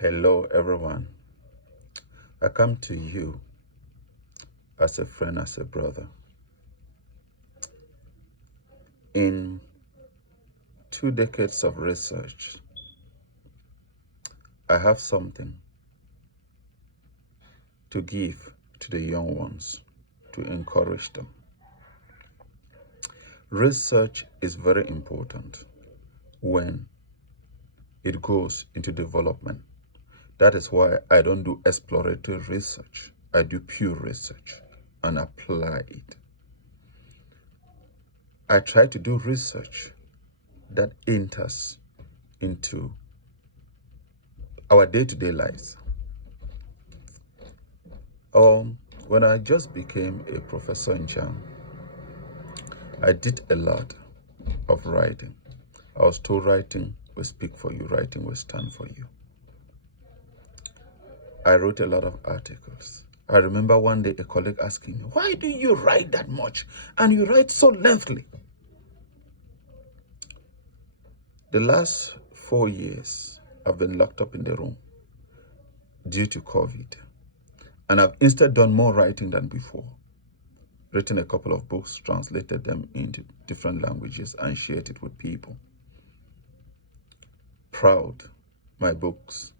Hello, everyone. I come to you as a friend, as a brother. In 2 decades of research, I have something to give to the young ones to encourage them. Research is very important when it goes into development. That is why I don't do exploratory research. I do pure research and apply it. I try to do research that enters into our day-to-day lives. When I just became a professor in JAM, I did a lot of writing. I was told writing will speak for you, writing will stand for you. I wrote a lot of articles. I remember one day a colleague asking me, why do you write that much? And you write so lengthily. The last 4 years, I've been locked up in the room due to COVID. And I've instead done more writing than before. Written a couple of books, translated them into different languages, and shared it with people. Proud my books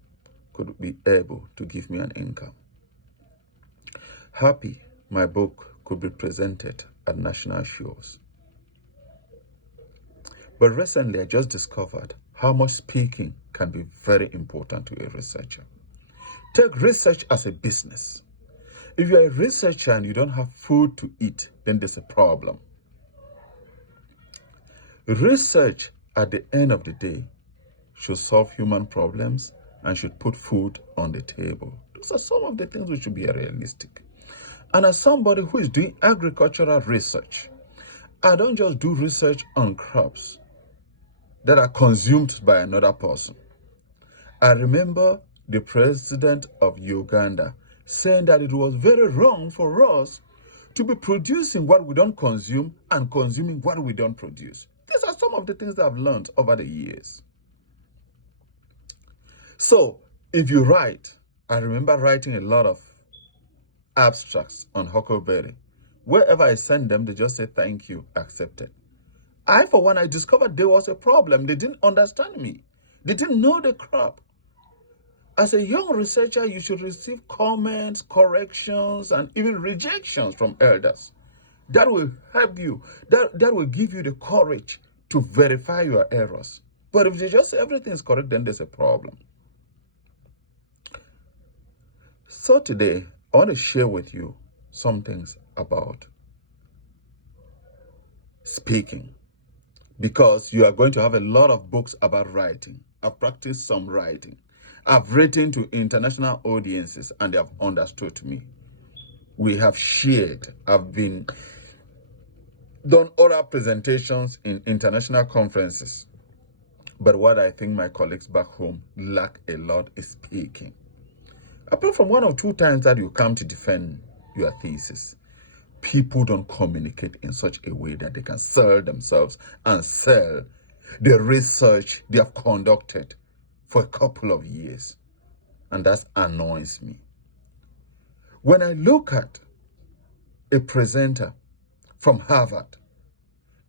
could be able to give me an income. Happy my book could be presented at national shows. But recently I just discovered how much speaking can be very important to a researcher. Take research as a business. If you're a researcher and you don't have food to eat, then there's a problem. Research at the end of the day should solve human problems and should put food on the table. Those are some of the things which should be realistic. And as somebody who is doing agricultural research, I don't just do research on crops that are consumed by another person. I remember the president of Uganda saying that it was very wrong for us to be producing what we don't consume and consuming what we don't produce. These are some of the things that I've learned over the years. So, if you write, I remember writing a lot of abstracts on Huckleberry. Wherever I send them, they just say, thank you, accepted. For one, I discovered there was a problem. They didn't understand me. They didn't know the crop. As a young researcher, you should receive comments, corrections, and even rejections from elders. That will help you. That will give you the courage to verify your errors. But if they just say everything is correct, then there's a problem. So today, I want to share with you some things about speaking, because you are going to have a lot of books about writing. I've practiced some writing. I've written to international audiences and they have understood me. We have shared. I've done oral presentations in international conferences. But what I think my colleagues back home lack a lot is speaking. Apart from 1 or 2 times that you come to defend your thesis, people don't communicate in such a way that they can sell themselves and sell the research they have conducted for a couple of years. And that annoys me. When I look at a presenter from Harvard,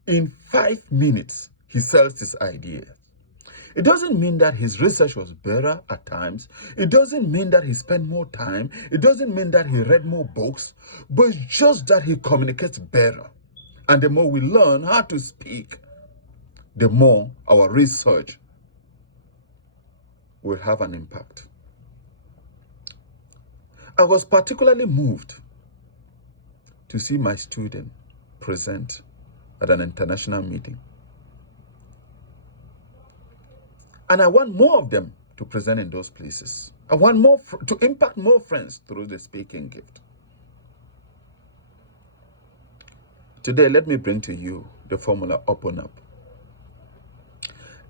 in 5 minutes, he sells his ideas. It doesn't mean that his research was better at times. It doesn't mean that he spent more time. It doesn't mean that he read more books, but it's just that he communicates better. And the more we learn how to speak, the more our research will have an impact. I was particularly moved to see my student present at an international meeting. And I want more of them to present in those places. I want more to impact more friends through the speaking gift. Today, let me bring to you the formula Open Up.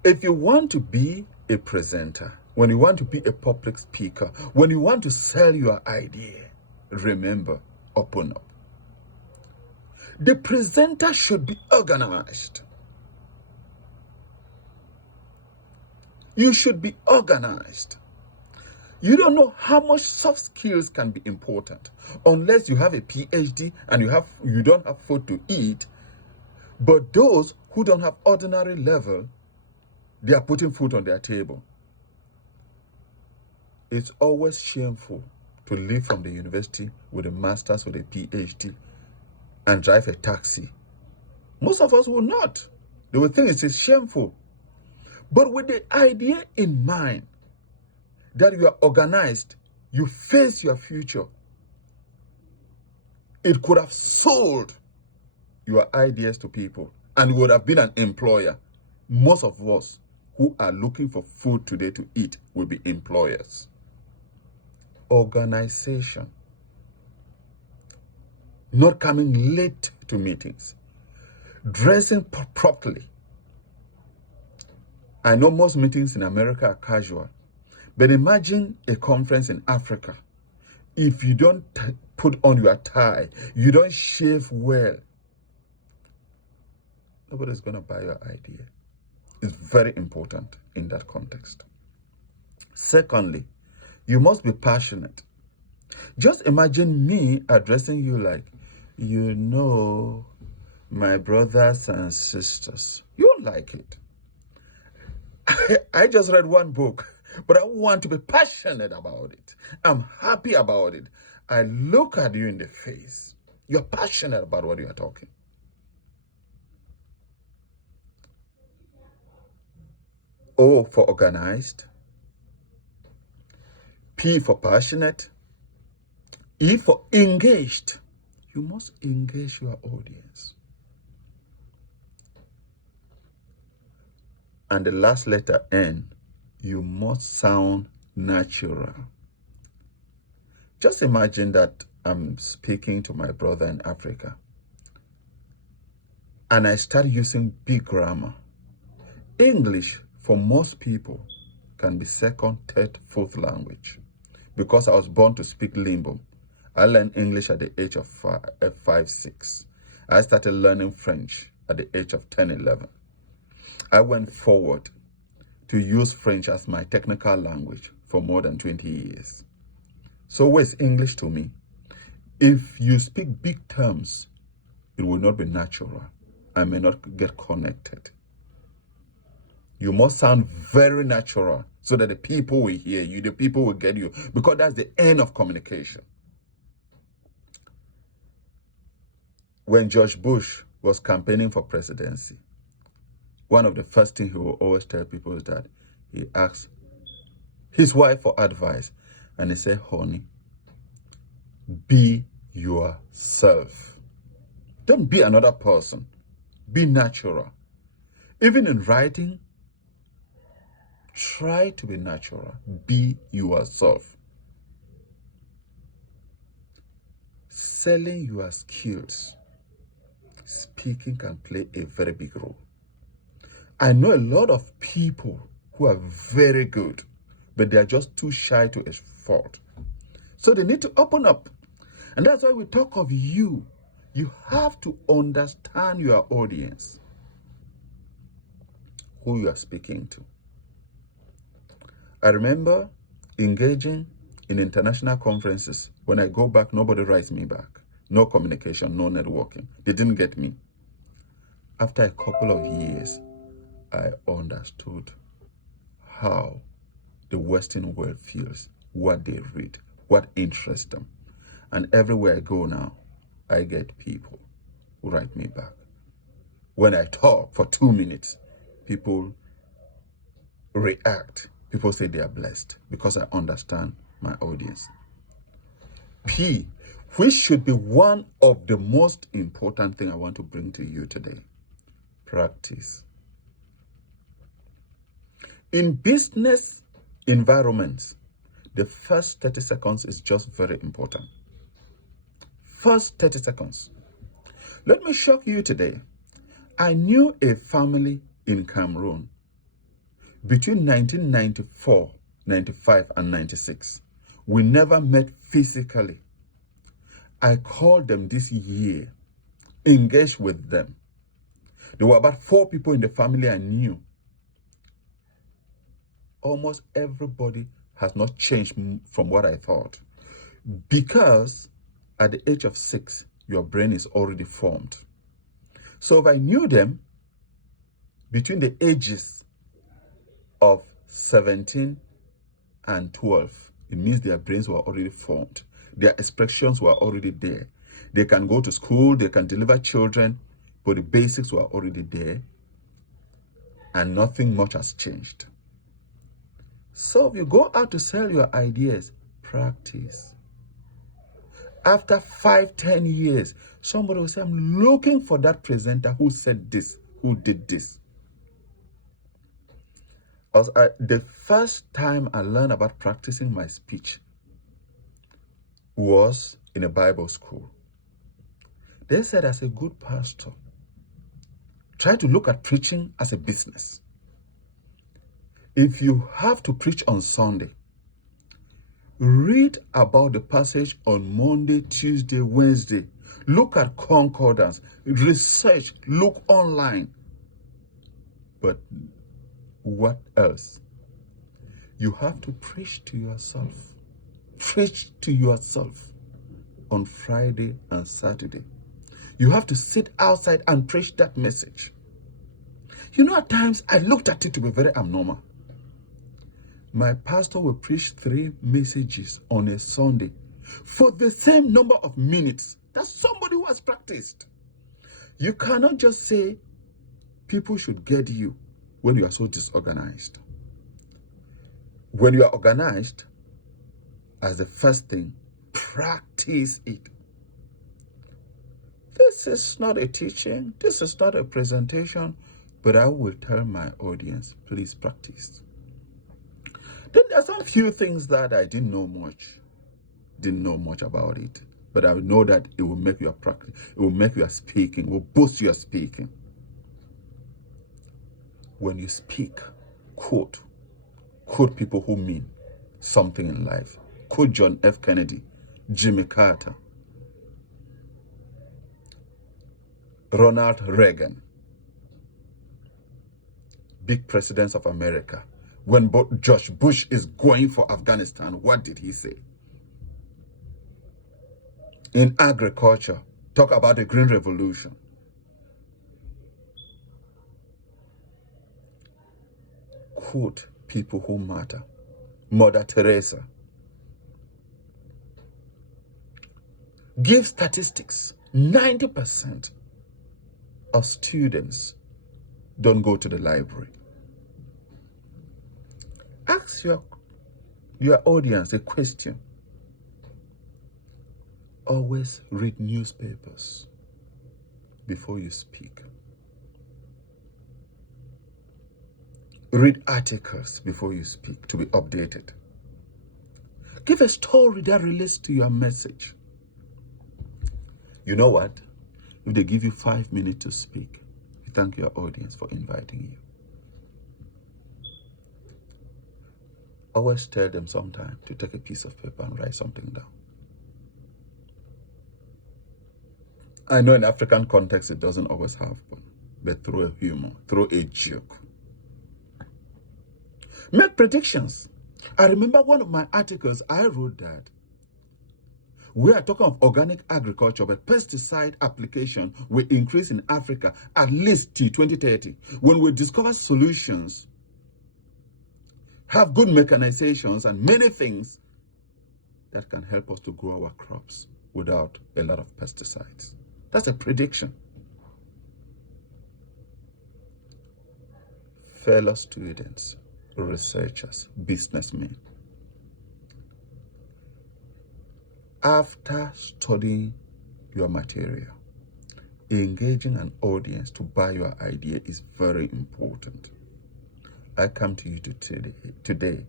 If you want to be a presenter, when you want to be a public speaker, when you want to sell your idea, remember, open up. The presenter should be organized. You should be organized. You don't know how much soft skills can be important unless you have a PhD and you don't have food to eat. But those who don't have ordinary level, they are putting food on their table. It's always shameful to leave from the university with a master's, with a PhD, and drive a taxi. Most of us will not. They will think it's shameful. But with the idea in mind that you are organized, you face your future, it could have sold your ideas to people and would have been an employer. Most of us who are looking for food today to eat will be employers. Organization. Not coming late to meetings. Dressing properly. I know most meetings in America are casual, but imagine a conference in Africa. If you don't put on your tie, you don't shave well, nobody's going to buy your idea. It's very important in that context. Secondly, you must be passionate. Just imagine me addressing you like, you know, my brothers and sisters. You won't like it. I just read one book, but I want to be passionate about it. I'm happy about it. I look at you in the face. You're passionate about what you're talking. O for organized. P for passionate. E for engaged. You must engage your audience. And the last letter, N, you must sound natural. Just imagine that I'm speaking to my brother in Africa and I start using big grammar. English, for most people, can be second, third, fourth language. Because I was born to speak Limbo, I learned English at the age of 5, 6. I started learning French at the age of 10, 11. I went forward to use French as my technical language for more than 20 years. So what's English to me? If you speak big terms, it will not be natural. I may not get connected. You must sound very natural so that the people will hear you, the people will get you, because that's the end of communication. When George Bush was campaigning for presidency, one of the first things he will always tell people is that he asks his wife for advice. And he said, honey, be yourself. Don't be another person. Be natural. Even in writing, try to be natural. Be yourself. Selling your skills, speaking can play a very big role. I know a lot of people who are very good, but they are just too shy to effort. So they need to open up. And that's why we talk of you. You have to understand your audience, who you are speaking to. I remember engaging in international conferences. When I go back, nobody writes me back. No communication, no networking. They didn't get me. After a couple of years, I understood how the Western world feels, what they read, what interests them. And everywhere I go now, I get people who write me back. When I talk for 2 minutes, people react. People say they are blessed because I understand my audience. P, which should be one of the most important things I want to bring to you today. Practice. In business environments, the first 30 seconds is just very important. First 30 seconds. Let me shock you today. I knew a family in Cameroon between 1994, 95, and 96. We never met physically. I called them this year, engaged with them. There were about 4 people in the family I knew. Almost everybody has not changed from what I thought. Because at the age of 6, your brain is already formed. So if I knew them between the ages of 17 and 12, it means their brains were already formed. Their expressions were already there. They can go to school, they can deliver children, but the basics were already there, and nothing much has changed. So if you go out to sell your ideas, practice. After 5-10 years, somebody will say, I'm looking for that presenter who said this, who did this. The first time I learned about practicing my speech was in a Bible school. They said, as a good pastor, try to look at preaching as a business. If you have to preach on Sunday, read about the passage on Monday, Tuesday, Wednesday. Look at concordance, research, look online. But what else? You have to preach to yourself. Preach to yourself on Friday and Saturday. You have to sit outside and preach that message. You know, at times I looked at it to be very abnormal. My pastor will preach 3 messages on a Sunday for the same number of minutes. That's somebody who has practiced. You cannot just say people should get you when you are so disorganized. When you are organized, as the first thing, practice it. This is not a teaching, this is not a presentation, but I will tell my audience, please practice. Then there are some few things that I didn't know much about it, but I know that it will make your practice, it will make your speaking, it will boost your speaking. When you speak, quote people who mean something in life. Quote John F. Kennedy, Jimmy Carter, Ronald Reagan, big presidents of America. When George Bush is going for Afghanistan, what did he say? In agriculture, talk about the Green Revolution. Quote people who matter. Mother Teresa. Give statistics. 90% of students don't go to the library. Ask your audience a question. Always read newspapers before you speak. Read articles before you speak to be updated. Give a story that relates to your message. You know what? If they give you 5 minutes to speak, you thank your audience for inviting you. Always tell them sometime to take a piece of paper and write something down. I know in African context it doesn't always happen, but through a humor, through a joke. Make predictions. I remember one of my articles, I wrote that we are talking of organic agriculture, but pesticide application will increase in Africa at least till 2030. When we discover solutions, have good mechanizations and many things that can help us to grow our crops without a lot of pesticides. That's a prediction. Fellow students, researchers, businessmen, after studying your material, engaging an audience to buy your idea is very important. I come to you today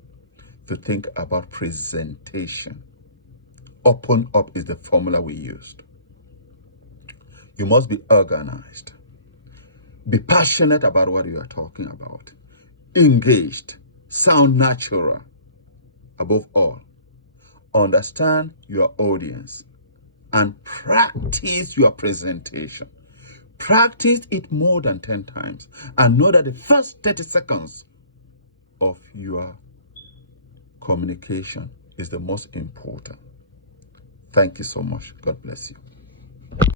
to think about presentation. Open up is the formula we used. You must be organized. Be passionate about what you are talking about. Engaged. Sound natural. Above all, understand your audience and practice your presentation. Practice it more than 10 times and know that the first 30 seconds of your communication is the most important. Thank you so much. God bless you.